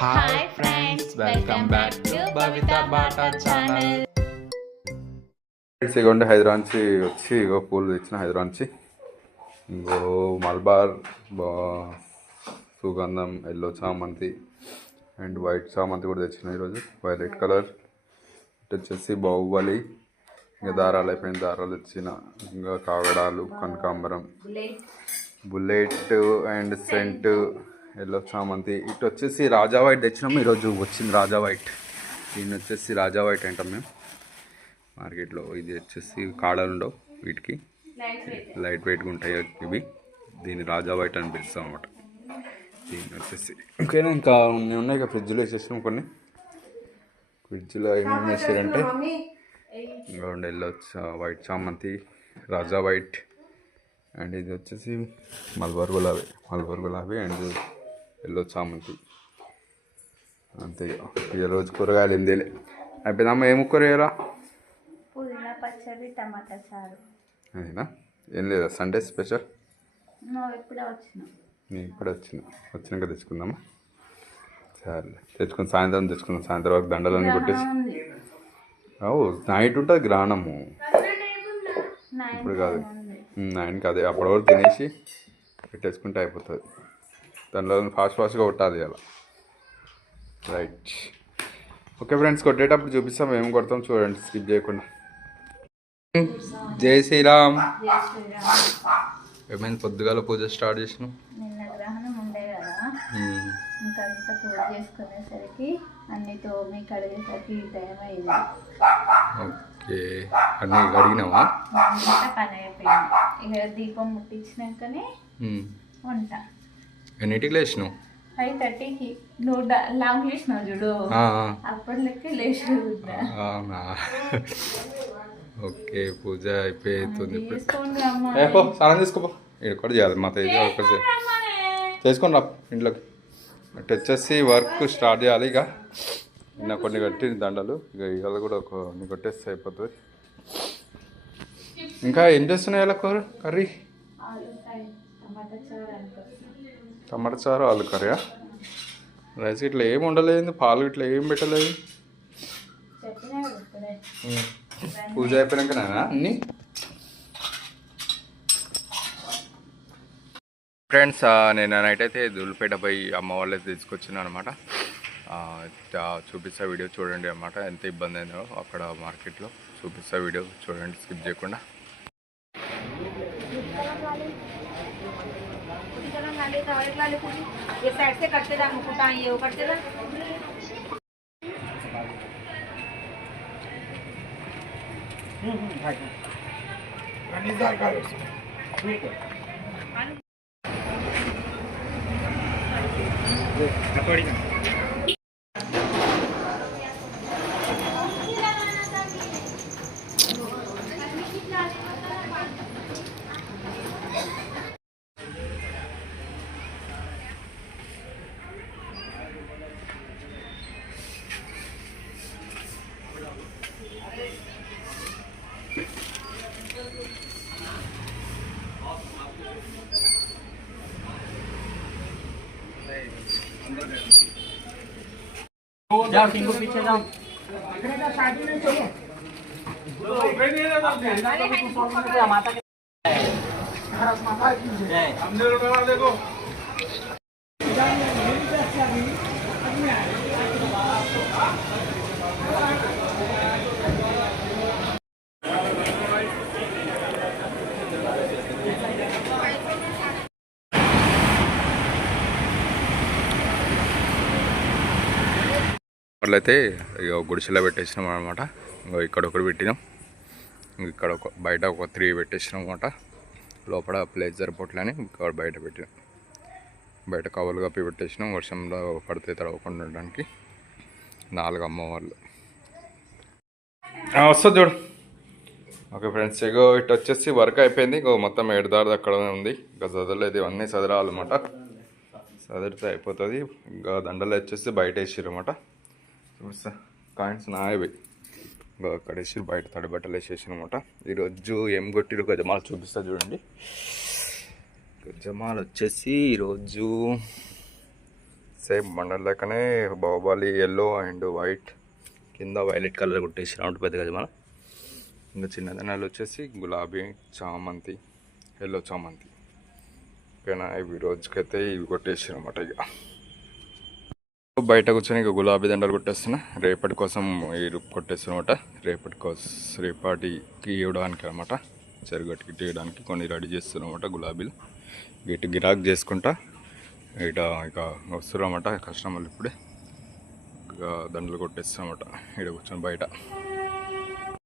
Hi friends welcome back to Bavitha Bata channel friends ఇగోండి వచ్చి ఇగో పూలు తెచ్చిన హైదరాబాద్ నుంచి ఇంకో మల్బార్ బా- సుగంధం ఎల్లో చామంతి అండ్ వైట్ చామంతి కూడా తెచ్చిన ఈరోజు. వైలెట్ కలర్ ఇటు వచ్చేసి బాహుబలి. ఇంకా దారాలు అయిపోయిన దారాలు తెచ్చిన. ఇంకా కాగడాలు కనకాంబరం. బుల్లెట్ అండ్ సెంట్ ఎల్లో చామంతి ఇటు వచ్చేసి రాజా వైట్ తెచ్చినాము ఈరోజు వచ్చింది రాజా వైట్. దీన్ని వచ్చేసి రాజా వైట్ అంటాం మేము. మార్కెట్లో ఇది వచ్చేసి కాడలు ఉండవు వీటికి. లైట్ వెయిట్గా ఉంటాయి ఇవి. దీన్ని రాజా వైట్ అని పిలుస్తాం అనమాట దీన్ని వచ్చేసి ఇంకేనా ఇంకా ఉన్నాయి ఉన్నాయి. ఇక ఫ్రిడ్జ్లో వేసేసినాం కొన్ని. ఫ్రిడ్జ్లో ఏమేమి వేసారంటే ఇంకా రెండు ఎల్లో వైట్ చామంతి రాజా వైట్. అండ్ ఇది వచ్చేసి మల్బార్ గులాబీ. మల్బార్ గులాబీ అండ్ ఎల్లో చామంతి. అంతే ఇక. రోజు కూరగాయలు ఏం తేలే. అయిపోయిందమ్మా ఏం కూరగాయరా పుదీనా పచ్చడి టమాటా సారు అదేనా? ఏం లేదా సండే స్పెషల్? నేను ఇప్పుడే వచ్చిన. వచ్చినాక తెచ్చుకుందామా? సరే తెచ్చుకుని సాయంత్రం తెచ్చుకుందాం. సాయంత్రం వరకు దండలన్నీ కొట్టేసి. ఓ నైట్ ఉంటుంది గ్రహణము ఇప్పుడు కాదు. నైన్కి అదే అప్పటి వరకు తినేసి పెట్టేసుకుంటే అయిపోతుంది. దాంట్లో ఫాస్ట్ ఫాస్ట్గా కొట్టాలి అలా రైట్ ఓకే ఫ్రెండ్స్ కొట్టేటప్పుడు చూపిస్తాం ఏం కొడతాం చూడండి స్కిప్ చేయకుండా. జై శ్రీరామ్. ఏమైంది పొద్దుగాల పూజ స్టార్ట్ చేసినాం పూజ చేసుకునేసరికి అన్ని తోమి కడిగేసరికి టైం అయింది. ఓకే అన్నీ పని అయిపోయింది. ఇక దీపం ముట్టించినాకనే ఉమ్. వంట. ఎన్నిటికి లేచినావు? ఫైవ్ థర్టీకి నువ్వు లాంగ్ లేచినావు చూడు. అప్పటి లెక్క అవునా? ఓకే పూజ అయిపోతుంది పో స్నానం చేసుకోపో. ఇక్కడ కూడా చేయాలి మా తేజ. చేసుకొని రా ఇంట్లోకి. అటు వచ్చేసి వర్క్ స్టార్ట్ చేయాలి ఇక. నిన్న కొన్ని కట్టి దండలు. ఇక ఇవాళ కూడా ఒక కొన్ని కొట్టేస్తే అయిపోతుంది. ఇంకా ఏం చేస్తున్నాయి ఇలా కూర కర్రీ? టమాటా చారు ఆలు కర్రీయా రైస్ ఇట్లా ఏం ఉండలేదు పాలు ఇట్లా ఏం పెట్టలేదు. పూజ అయిపోయాకనా అన్నీ? ఫ్రెండ్స్ నేను నైట్ అయితే దుల్పేట పోయి అమ్మ వాళ్ళే తీసుకొచ్చిన అనమాట. చూపిస్తా వీడియో చూడండి అనమాట ఎంత ఇబ్బంది అయిందో అక్కడ మార్కెట్లో. చూపిస్తా వీడియో చూడండి స్కిప్ చేయకుండా. टॉयलेट वाले पूरी। ये साइड से करते रहा मुकुटा ये वो करते हम्म, हम्म, रहा ठीक है। पकौड़ी जाओ पीछे जाओ। माता के हमने देखो। అట్లయితే ఇక గుడిసెలో పెట్టేసినాం అనమాట ఇంకా ఇక్కడ ఒకటి పెట్టినాం. ఇంక ఇక్కడ ఒక బయట ఒక త్రీ పెట్టేసినాం అనమాట లోపల ప్లేస్ సరిపోట్లని ఇక్కడ బయట పెట్టినాం. బయట కవర్లు కప్పి పెట్టేసినాం. వర్షంలో పడితే తడవకుండా ఉండడానికి నాలుగు అమ్మవాళ్ళు వస్తుంది చూడు. ఓకే ఫ్రెండ్స్ ఇగో ఇటు వచ్చేసి వర్క్ అయిపోయింది. ఇంకో మొత్తం ఏడుదారు అక్కడ ఉంది. ఇంకా చదవలేదు ఇవన్నీ చదరాలన్నమాట చదివితే అయిపోతుంది. ఇంకా దండలు వచ్చేసి బయట వేసిరన్నమాట చూస్తా. కాయిన్స్ నాయవి. అక్కడ వేసి బయట తడబట్టలు వేసేసి అనమాట ఈరోజు ఏం కొట్టిరు గజమాలు చూపిస్తా చూడండి. గజమాలు వచ్చేసి ఈరోజు సేమ్ మండల లెక్కనే బాహుబలి ఎల్లో అండ్ వైట్ కింద వైలెట్ కలర్ కొట్టేసి రౌండ్ పెద్ద గజమాల. ఇంకా చిన్నదనాలు వచ్చేసి గులాబీ చామంతి ఎల్లో చామంతి. ఓకేనా? ఇవి రోజుకైతే ఇవి కొట్టేసి అనమాట ఇక బయట కూర్చొని ఇక గులాబీ దండలు కొట్టేస్తున్నా. రేపటి కోసం ఈ కొట్టేస్తున్నమాట. రేపటి కోసం రేపటికి ఇవ్వడానికి అనమాట. చెరుగట్టుకి తీయడానికి కొన్ని రెడీ చేస్తున్నమాట గులాబీలు. ఇటు గిరాక్ చేసుకుంటా. ఇట ఇక వస్తున్నారన్నమాట కస్టమర్లు ఇప్పుడే. ఇక దండలు కొట్టేస్తామన్నమాట ఇక్కడ కూర్చొని బయట.